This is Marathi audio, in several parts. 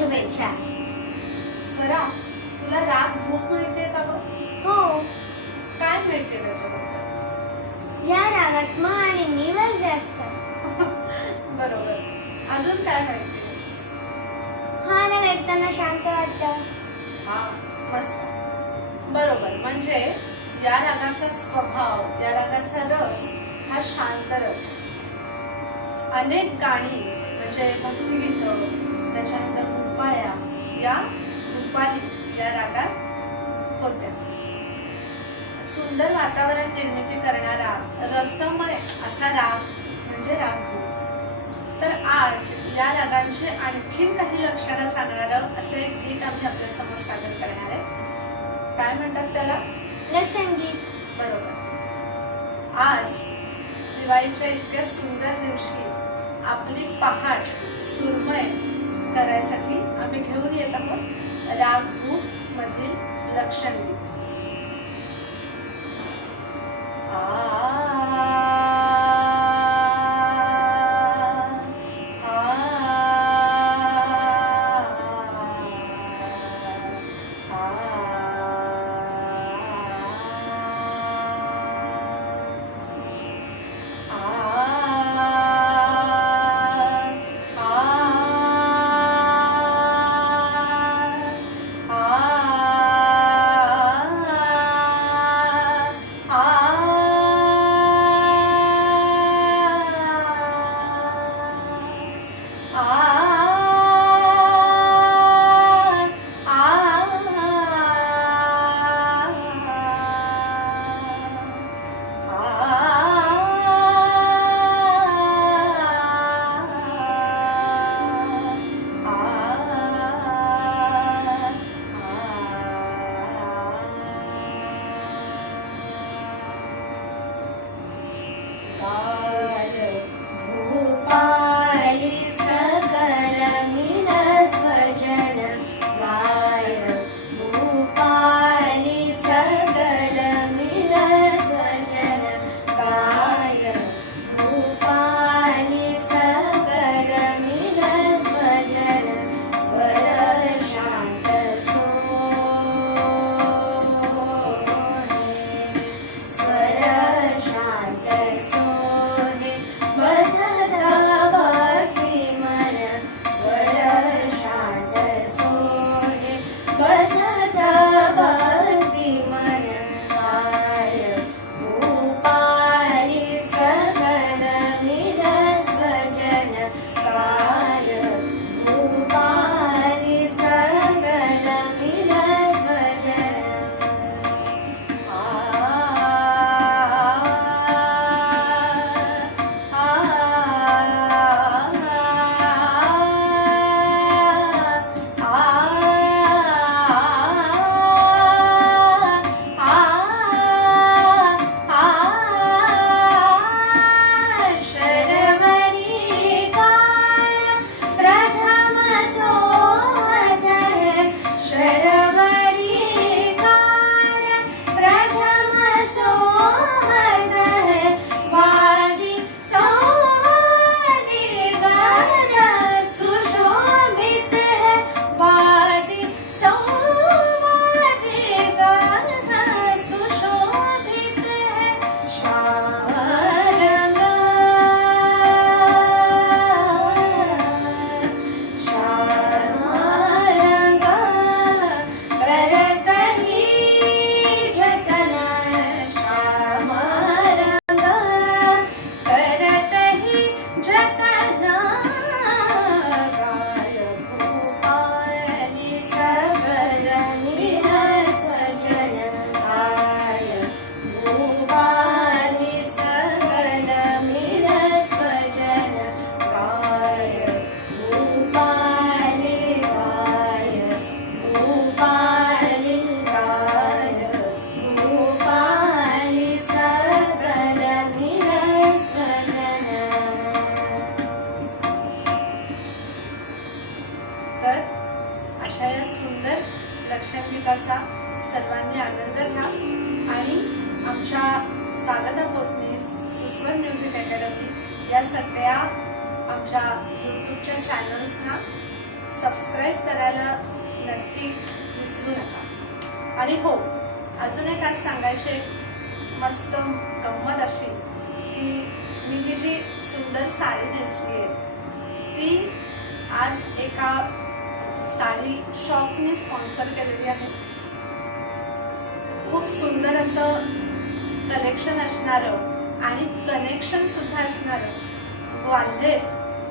शुभेच्छा. स्वरा, तुला राग भूक माहितीये का गं? हो, काय माहितीये त्याच्याबद्दल? या रागात म आणि निवल जास्त. बरोबर. अजून काय माहितीये? हा राग ऐकताना शांत वाटतं. हा, मस्त. बरोबर. म्हणजे या रागाचा स्वभाव, या रागाचा रस हा शांत रस. अनेक गाणी म्हणजे भक्तिगीतं, त्याच्यानंतर रुपाया, या रुपाली या रागात होत्या. सुंदर वातावरण निर्मिती करणारा रसमय असा राग म्हणजे राग. तर आज या रागांची आणखीन काही लक्षणं सांगणारं असे एक गीत आम्ही आपल्या समोर सादर करणार आहे. काय म्हणतात त्याला? लक्षण गीत. बरोबर. आज दिवाळीच्या इतक्या सुंदर दिवशी आपली पहाट सुरमय करायसाठी आम्ही घेऊन येत आहोत राग भूप मधील लक्षण गीत. लक्षगीताचा सर्वांनी आनंद घ्या आणि आमच्या स्वागतापोतनीस सुस्वर म्युझिक अकॅडमी या सगळ्या आमच्या यूट्यूबच्या चॅनल्सना सबस्क्राईब करायला नक्की विसरू नका. आणि हो, अजून एक आज सांगायचे मस्त गंमत अशी की मी ही जी सुंदर साडी नेसली आहे ती आज एका साडी शॉपने स्पॉन्सर केलेली आहे. खूप सुंदर असं कलेक्शन असणारं आणि कनेक्शन सुद्धा असणारं ग्वाल्हेर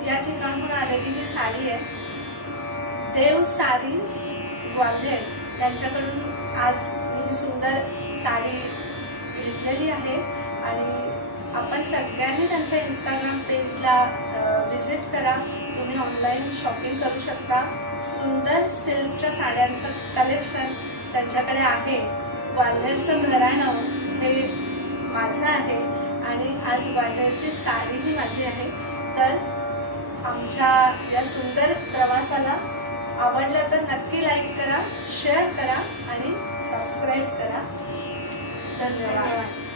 या ठिकाणून आलेली ही साडी आहे. देव सारीज ग्वाल्हेर यांच्याकडून आज ही सुंदर साडी घेतलेली आहे. आणि आपण सगळ्यांनी त्यांच्या इंस्टाग्राम पेजला विजिट करा. तुम्ही ऑनलाईन शॉपिंग करू शकता. सुंदर सिल्कच्या साड्यांचं कलेक्शन त्यांच्याकडे आहे. ग्वाल्हेरचं घराणं हे माझं आहे आणि आज ग्वाल्हेरची साडीही माझी आहे. तर आमच्या या सुंदर प्रवासाला आवडलं तर नक्की लाईक करा, शेअर करा आणि सबस्क्राईब करा. धन्यवाद.